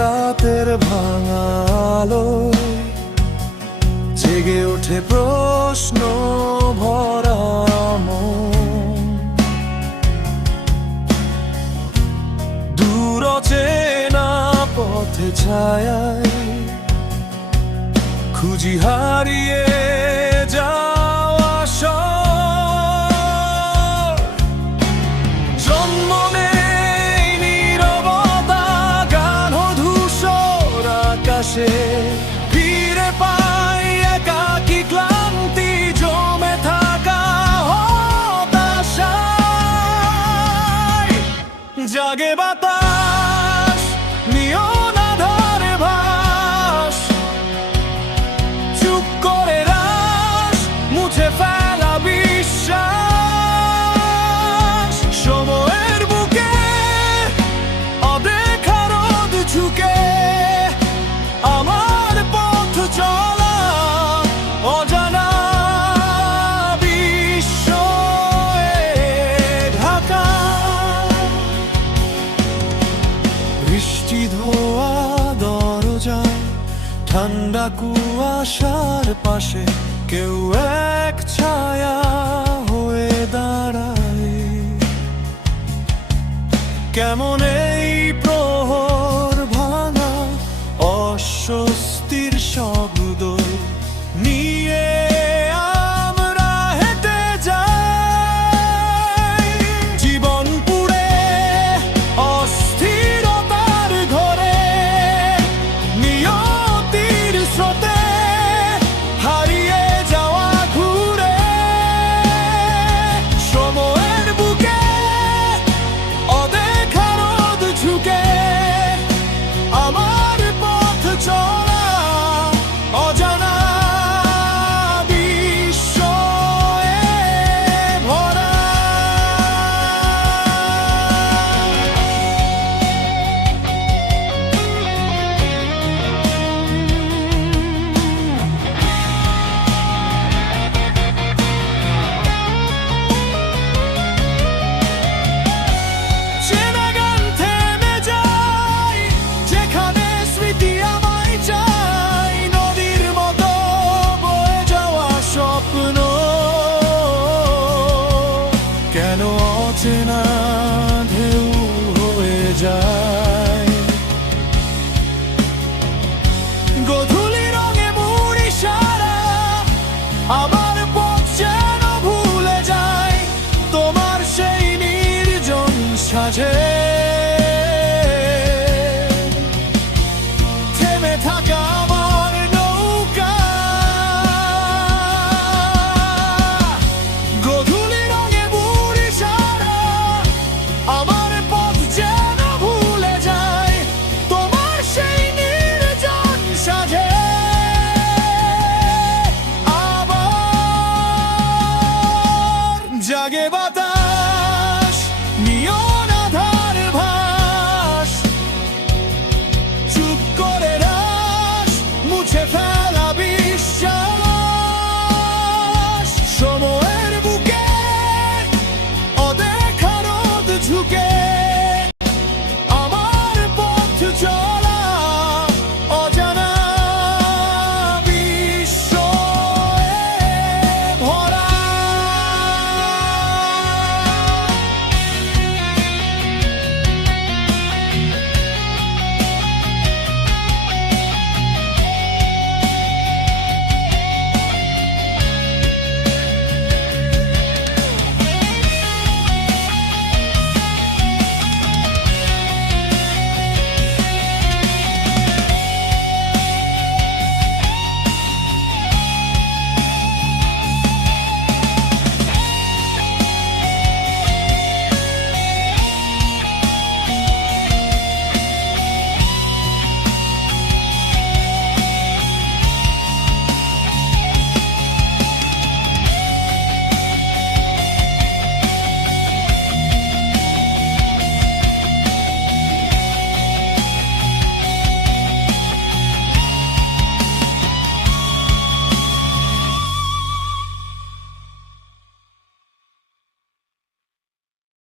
রাতের ভাঙা আলোয় জেগে ওঠে প্রশ্ন ভরা মন। দূর অচেনা পথে ছায়ায় খুঁজি হারিয়ে যাওয়া স্বর। জন্ম নেই নীরবতা, গান ধূসর আকাশে ফিরে পাই একাকী ক্লান্তি জমে থাকা হতাশায়। জাগে বাতাস নিয়ন আধারে ভাস, চুপ করে রাস মুছে ফেলা বিশ্বাস। সময়ের বুকে অদেখা রোদ ঝুঁকে আমার পথ চলা অজানা বিস্ময়ে ঢাকা। বৃষ্টি ধোয়া দরজায় ঠান্ডা কুয়াশার পাশে কেউ এক ছায়া হয়ে দাঁড়ায়। কেমন